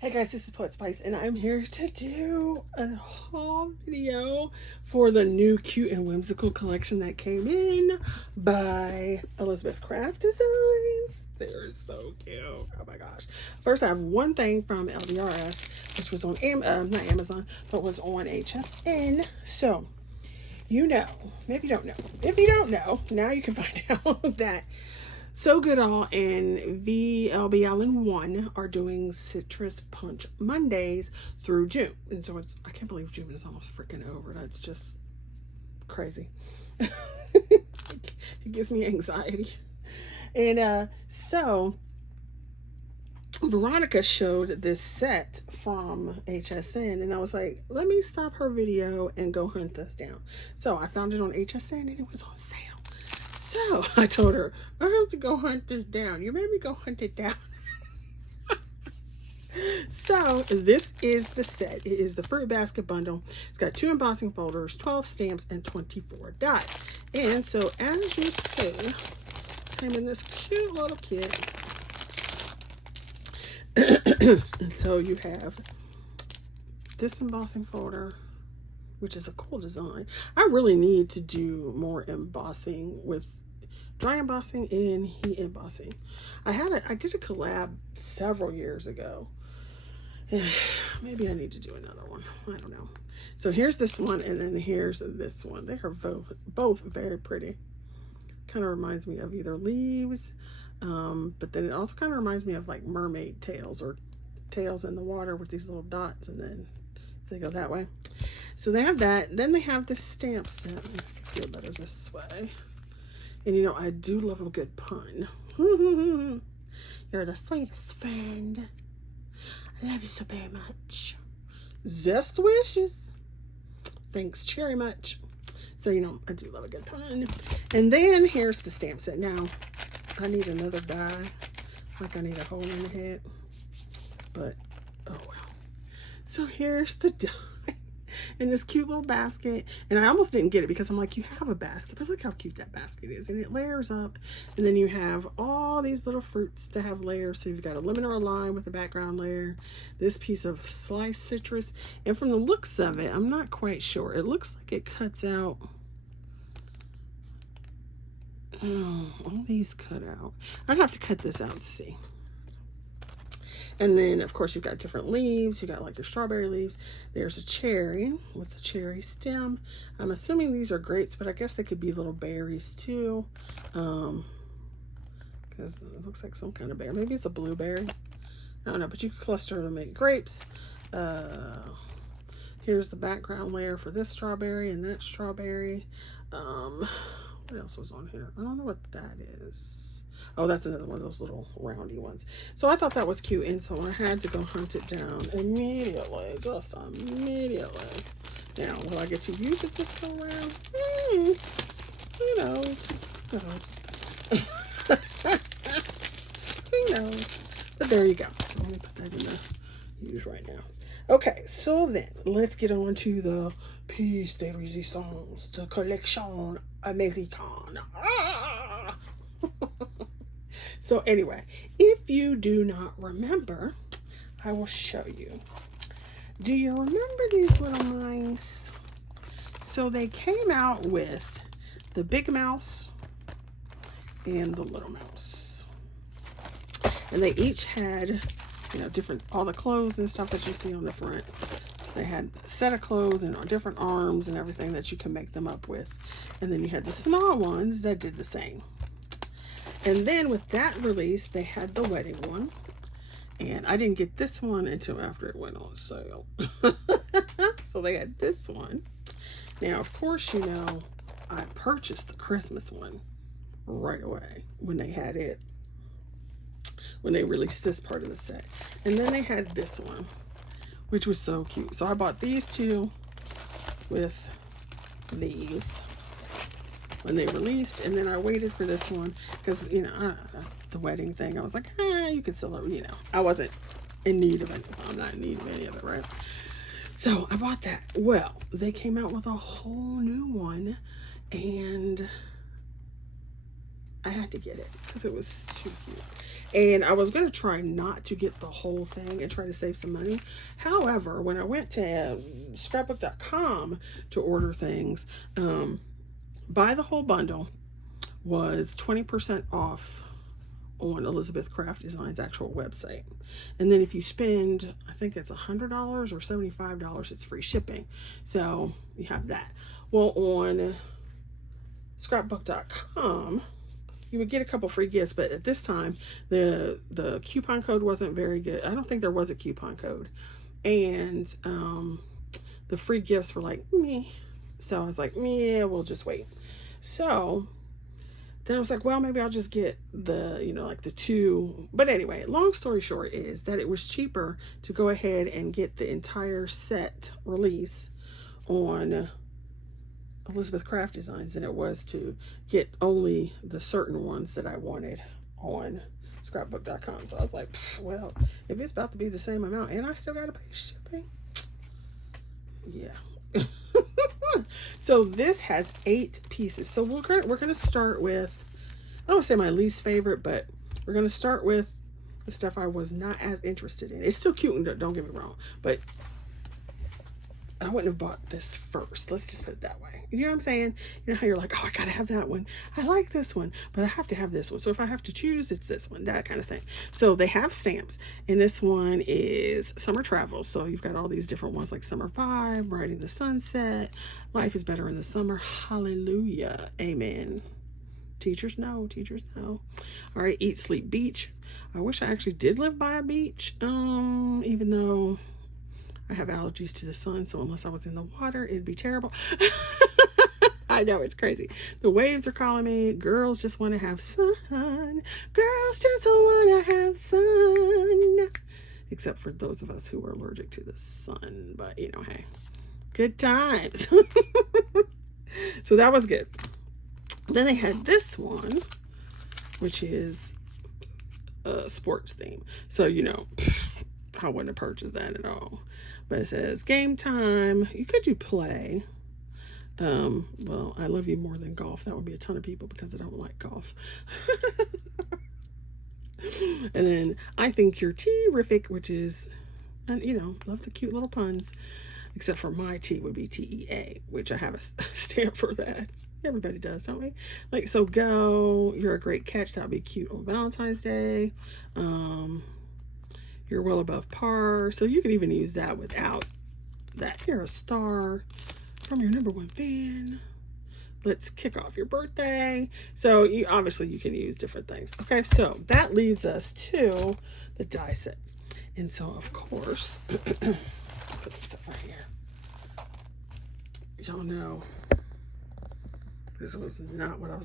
Hey guys, this is Poet Spice, and I'm here to do a haul video for the new Cute and Whimsical collection that came in by Elizabeth Craft Designs. They're so cute. Oh my gosh. First, I have one thing from LDRS, which was on not Amazon, but was on HSN. So, you know, maybe you don't know. If you don't know, now you can find out that So Good All and VLBL1 are doing Citrus Punch Mondays through June. And so I can't believe June is almost freaking over. That's just crazy. It gives me anxiety. And so Veronica showed this set from HSN, and I was like, let me stop her video and go hunt this down. So I found it on HSN and it was on sale. So I told her, I have to go hunt this down. You made me go hunt it down. So this is the set. It is the Fruit Basket Bundle. It's got 2 embossing folders, 12 stamps, and 24 die. And so as you see, came in this cute little kit. And so you have this embossing folder, which is a cool design. I really need to do more embossing with dry embossing and heat embossing. I did a collab several years ago. Maybe I need to do another one. I don't know. So here's this one, and then here's this one. They are both very pretty. Kind of reminds me of either leaves, but then it also kind of reminds me of like mermaid tails or tails in the water with these little dots, and then they go that way. So they have that. Then they have this stamp set. You can see it better this way. And you know, I do love a good pun. You're the sweetest friend. I love you so very much. Zest wishes. Thanks cherry much. So, you know, I do love a good pun. And then here's the stamp set. Now, I need another die. Like I need a hole in the head. But, oh well. So here's the die in this cute little basket. And I almost didn't get it because I'm like, you have a basket, but look how cute that basket is. And it layers up. And then you have all these little fruits that have layers. So you've got a lemon or a lime with a background layer. This piece of sliced citrus. And from the looks of it, I'm not quite sure. It looks like it cuts out. Oh, all these cut out. I'd have to cut this out to see. And then, of course, you've got different leaves. You got like your strawberry leaves. There's a cherry with a cherry stem. I'm assuming these are grapes, but I guess they could be little berries too. Because it looks like some kind of berry. Maybe it's a blueberry. I don't know, but you could cluster to make grapes. Here's the background layer for this strawberry and that strawberry. What else was on here? I don't know what that is. Oh, that's another one of those little roundy ones. So I thought that was cute, and so I had to go hunt it down immediately, just immediately. Now, will I get to use it this go around? Who knows? Who knows? Who knows? But there you go. So let me put that in the use right now. Okay, so then let's get on to the piece de resistance, the collection américaine. So anyway, if you do not remember, I will show you. Do you remember these little mice? So they came out with the big mouse and the little mouse. And they each had, you know, different, all the clothes and stuff that you see on the front. So they had a set of clothes and different arms and everything that you can make them up with. And then you had the small ones that did the same. And then with that release, they had the wedding one. And I didn't get this one until after it went on sale. So they had this one. Now, of course, you know, I purchased the Christmas one right away when they had it. When they released this part of the set. And then they had this one, which was so cute. So I bought these two with these when they released, and then I waited for this one because, you know, the wedding thing, I was like, you could still, you know, I wasn't in need of it. I'm not in need of any of it, right? So I bought that. Well, they came out with a whole new one, and I had to get it because it was too cute. And I was going to try not to get the whole thing and try to save some money. However, when I went to scrapbook.com to order things, buy the whole bundle was 20% off on Elizabeth Craft Design's actual website. And then if you spend, I think it's $100 or $75, it's free shipping. So you have that. Well, on scrapbook.com, you would get a couple free gifts, but at this time, the coupon code wasn't very good. I don't think there was a coupon code. And the free gifts were like, meh. So I was like, yeah, we'll just wait. So then I was like, well, maybe I'll just get the, like the two. But anyway, long story short is that it was cheaper to go ahead and get the entire set release on Elizabeth Craft Designs than it was to get only the certain ones that I wanted on scrapbook.com. So I was like, well, if it's about to be the same amount and I still got to pay shipping, yeah. So this has 8 pieces. So we're going to start with, I don't want to say my least favorite, but we're going to start with the stuff I was not as interested in. It's still cute, and don't get me wrong, but I wouldn't have bought this first. Let's just put it that way. You know what I'm saying? You know how you're like, oh, I gotta have that one. I like this one, but I have to have this one. So if I have to choose, it's this one, that kind of thing. So they have stamps, and this one is summer travel. So you've got all these different ones like Summer Vibe, Riding the Sunset, Life is Better in the Summer, Hallelujah, Amen. Teachers know, teachers know. All right, Eat, Sleep, Beach. I wish I actually did live by a beach, even though I have allergies to the sun, so unless I was in the water, it'd be terrible. I know, it's crazy. The waves are calling me. Girls just want to have sun. Girls just want to have sun. Except for those of us who are allergic to the sun. But, hey, good times. So that was good. Then they had this one, which is a sports theme. So, I wouldn't have purchased that at all. But it says game time. You could do play. Well, I love you more than golf. That would be a ton of people because I don't like golf. And then I think you're terrific, which is, love the cute little puns. Except for my T would be TEA, which I have a stamp for that. Everybody does, don't we? Like, so go. You're a great catch. That would be cute on Valentine's Day. You're well above par. So you can even use that without that. You're a star from your #1 fan. Let's kick off your birthday. So obviously you can use different things. Okay, so that leads us to the die sets. And so of course, put this up right here. Y'all know this was not what I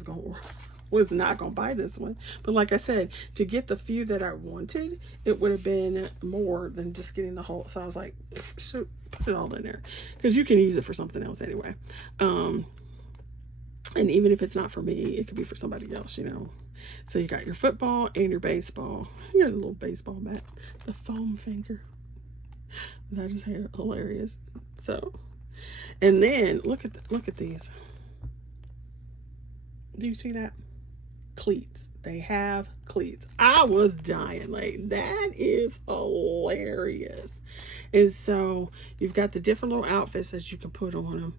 was not going to buy this one. But like I said, to get the few that I wanted, it would have been more than just getting the whole. So I was like, so put it all in there. Because you can use it for something else anyway. And even if it's not for me, it could be for somebody else, So you got your football and your baseball. You got a little baseball bat. The foam finger. That is hilarious. So, and then look at these. Do you see that? Cleats. They have cleats. I was dying. Like, that is hilarious. And so you've got the different little outfits that you can put on them,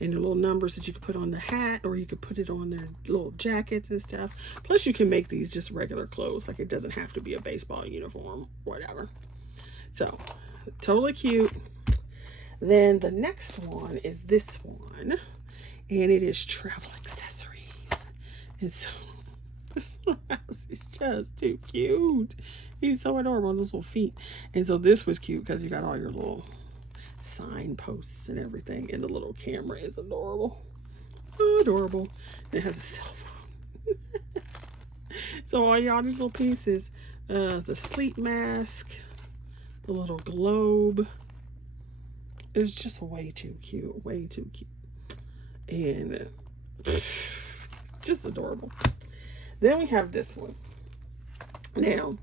and the little numbers that you can put on the hat, or you could put it on their little jackets and stuff. Plus you can make these just regular clothes. Like, it doesn't have to be a baseball uniform, whatever. So totally cute. Then the next one is this one, and it is travel accessories. And so this little house is just too cute. He's so adorable, those little feet. And so this was cute because you got all your little signposts and everything, and the little camera is adorable. Adorable. And it has a cell phone. So all y'all these little pieces, the sleep mask, the little globe. It's just way too cute. Way too cute. And just adorable. Then we have this one. Now,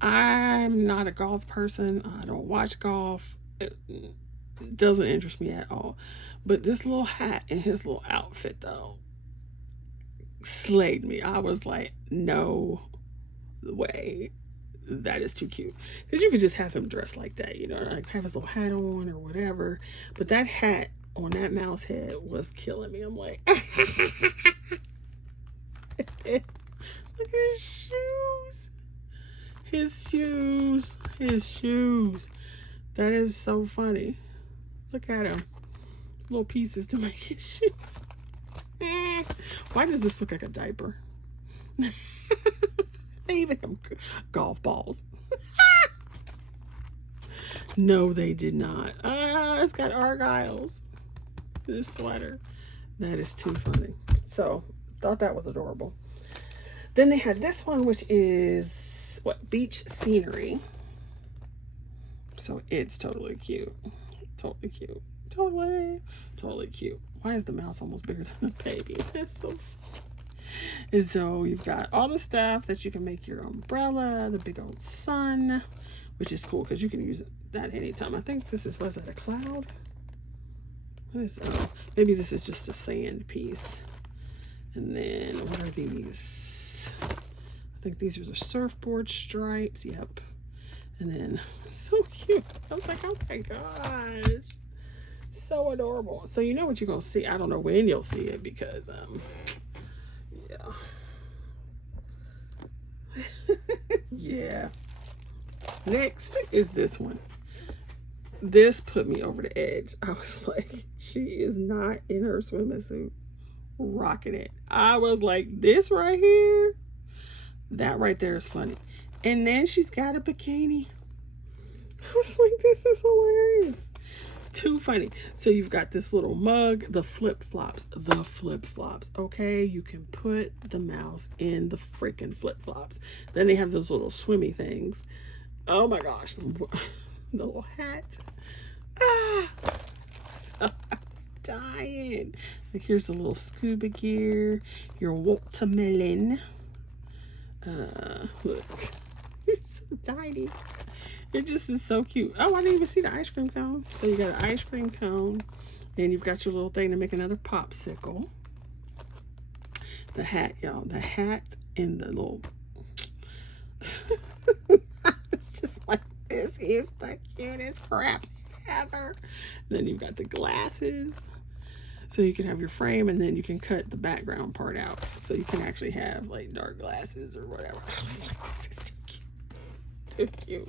I'm not a golf person. I don't watch golf. It doesn't interest me at all. But this little hat and his little outfit, though, slayed me. I was like, no way. That is too cute. Because you could just have him dressed like that, you know, like have his little hat on or whatever. But that hat on that mouse head was killing me. I'm like, look at his shoes. His shoes. His shoes. That is so funny. Look at him. Little pieces to make his shoes. Why does this look like a diaper? They even have golf balls. No, they did not. It's got argyles. This sweater. That is too funny. So, thought that was adorable. Then they had this one, which is, what, beach scenery. So, it's totally cute. Totally cute. Totally cute. Why is the mouse almost bigger than the baby? That's so funny. And so you've got all the stuff that you can make your umbrella, the big old sun, which is cool because you can use that anytime. I think this is, was that a cloud? What is that? Oh, maybe this is just a sand piece. And then what are these? I think these are the surfboard stripes. Yep. And then so cute. I was like, oh my gosh. So adorable. So you know what you're gonna see. I don't know when you'll see it because yeah. Yeah. Next is this one. This put me over the edge. I was like, she is not in her swimming suit rocking it. I was like, this right here, that right there is funny. And then she's got a bikini. I was like, this is hilarious. Too funny. So you've got this little mug, the flip-flops, okay? You can put the mouse in the freaking flip-flops. Then they have those little swimmy things. Oh my gosh. The little hat. Ah, so I'm dying. Like here's a little scuba gear, your watermelon. Look, you're so tiny. It just is so cute. Oh, I didn't even see the ice cream cone. So you got an ice cream cone. And you've got your little thing to make another popsicle. The hat, y'all. The hat and the little... It's just like, this is the cutest crap ever. And then you've got the glasses. So you can have your frame and then you can cut the background part out. So you can actually have like dark glasses or whatever. I was like, this is too cute. Too cute.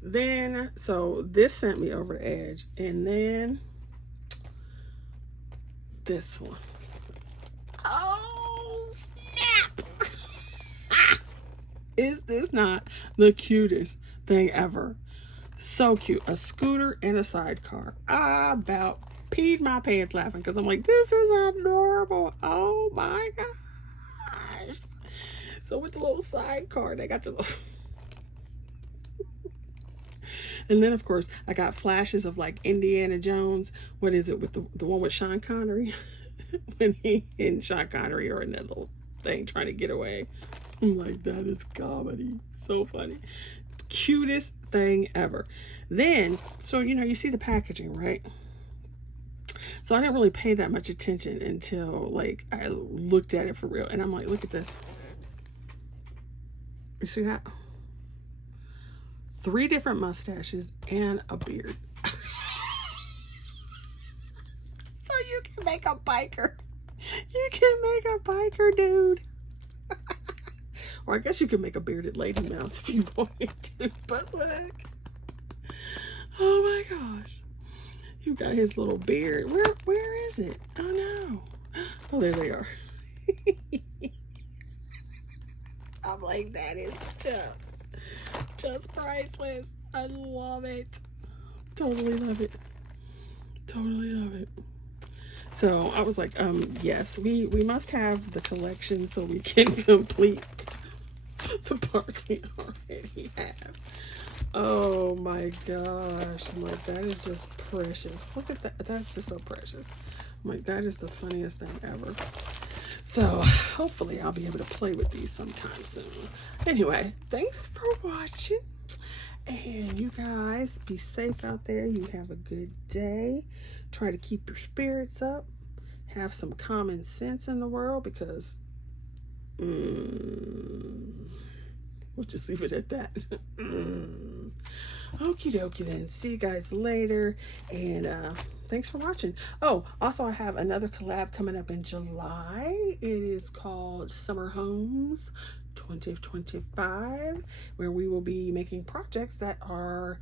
Then, so this sent me over the edge. And then this one. Oh, snap. Is this not the cutest thing ever? So cute. A scooter and a sidecar. I about peed my pants laughing because I'm like, this is adorable. Oh my gosh. So with the little sidecar, they got the little... And then, of course, I got flashes of like Indiana Jones. What is it with the one with Sean Connery? When he and Sean Connery are in that little thing trying to get away. I'm like, that is comedy. So funny. Cutest thing ever. Then, so, you know, you see the packaging, right? So I didn't really pay that much attention until like I looked at it for real. And I'm like, look at this. You see that? 3 different mustaches and a beard. So you can make a biker. You can make a biker dude. Or I guess you could make a bearded lady mouse if you wanted to. But look. Oh my gosh. You got his little beard. Where is it? Oh no. Oh, there they are. I'm like, that is just priceless. I love it. Totally love it. Totally love it. So I was like, yes, we must have the collection so we can complete the parts we already have. Oh my gosh. I'm like, that is just precious. Look at that. That's just so precious. I'm like, that is the funniest thing ever. So hopefully I'll be able to play with these sometime soon. Anyway, thanks for watching. And you guys be safe out there. You have a good day. Try to keep your spirits up. Have some common sense in the world because We'll just leave it at that. Okie dokie then. See you guys later. And thanks for watching. Oh, also I have another collab coming up in July. It is called Summer Homes 2025, where we will be making projects that are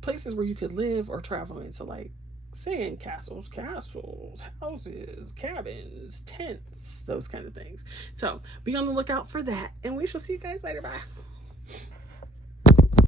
places where you could live or travel in. So like sand castles, houses, cabins, tents, those kind of things. So be on the lookout for that. And we shall see you guys later. Bye.